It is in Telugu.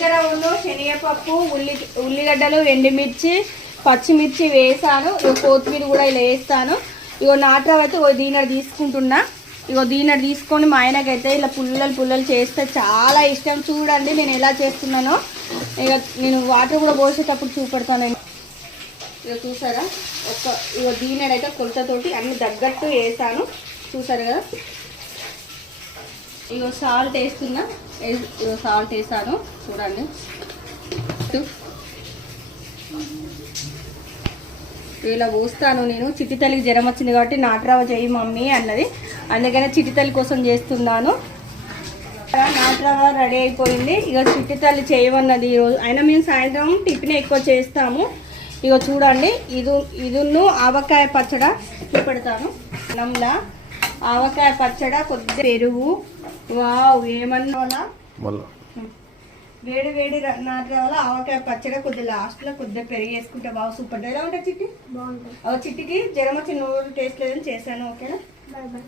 జీలకర్ర ఉన్న శనగపప్పు ఉల్లిగడ్డలు ఎండుమిర్చి పచ్చిమిర్చి వేసాను. కొత్తిమీర కూడా ఇలా వేస్తాను. ఇగో నాట్రవ అయితే దీనడు తీసుకుంటున్నా. ఇగో దీనడు తీసుకొని మా ఆయనకైతే ఇలా పుల్లలు చేస్తే చాలా ఇష్టం. చూడండి నేను ఎలా చేస్తున్నానో. ఇక నేను వాటర్ కూడా పోసేటప్పుడు చూపెడతాను. ఇక చూసారా ఇగో దీనడైతే కొలతతోటి అన్ని తగ్గట్టు వేసాను. చూసారు కదా. ఇగో సాల్ట్ వేస్తున్నా. ఇగో సాల్ట్ వేసాను చూడండి. ఇలా పోస్తాను నేను. చిట్టి తల్లికి జ్వరం వచ్చింది కాబట్టి నాట్రవ చేయి మమ్మీ అన్నది, అందుకనే చిట్టి తల్లి కోసం చేస్తున్నాను. నాట్రవ రెడీ అయిపోయింది. ఇక చిట్టి తల్లి చేయమన్నది ఈరోజు. అయినా మేము సాయంత్రం టిఫిన్ ఎక్కువ చేస్తాము. ఇక చూడండి ఇదును ఆవకాయ పచ్చడ చూపెడతాను. అన్నంలా ఆవకాయ పచ్చడ, కొద్దిగా పెరుగు. వావ్ ఏమన్నా వేడి వేడి నాట్రవల ఆవకాయ పచ్చడి, కొద్దిగా లాస్ట్లో కొద్దిగా పెరిగి వేసుకుంటే బాగా సూపర్. ఎలా ఉంటుంది చిట్టి? బాగుంటుంది. చిట్టికి జ్వరం వచ్చి నోరు టేస్ట్ లేదని చేశాను. ఓకేనా? Bye bye.